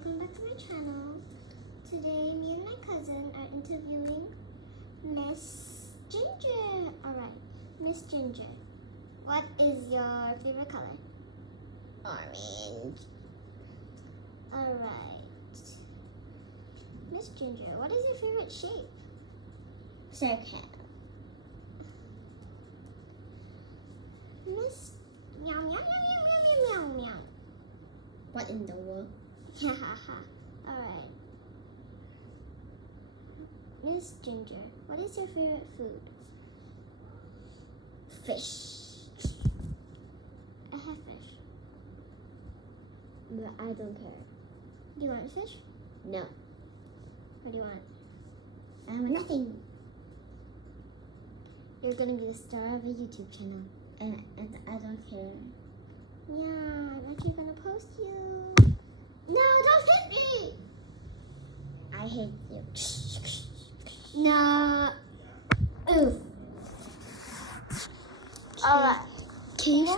welcome back to my channel. Today, me and my cousin are interviewing Miss Ginger. Alright, Miss Ginger, what is your favorite color? Orange. Alright. Miss Ginger, what is your favorite shape? Circle. Miss Meow Meow Meow Meow Meow Meow Meow. What in the world? Alright. Miss Ginger, what is your favorite food? Fish. I have fish. But I don't care. Do you want fish? No. What do you want? I want nothing. You're gonna be the star of a YouTube channel. And I don't care. Yeah, I'm actually gonna post you. No, don't hit me! I hate you. No. Oof. Alright. Can you show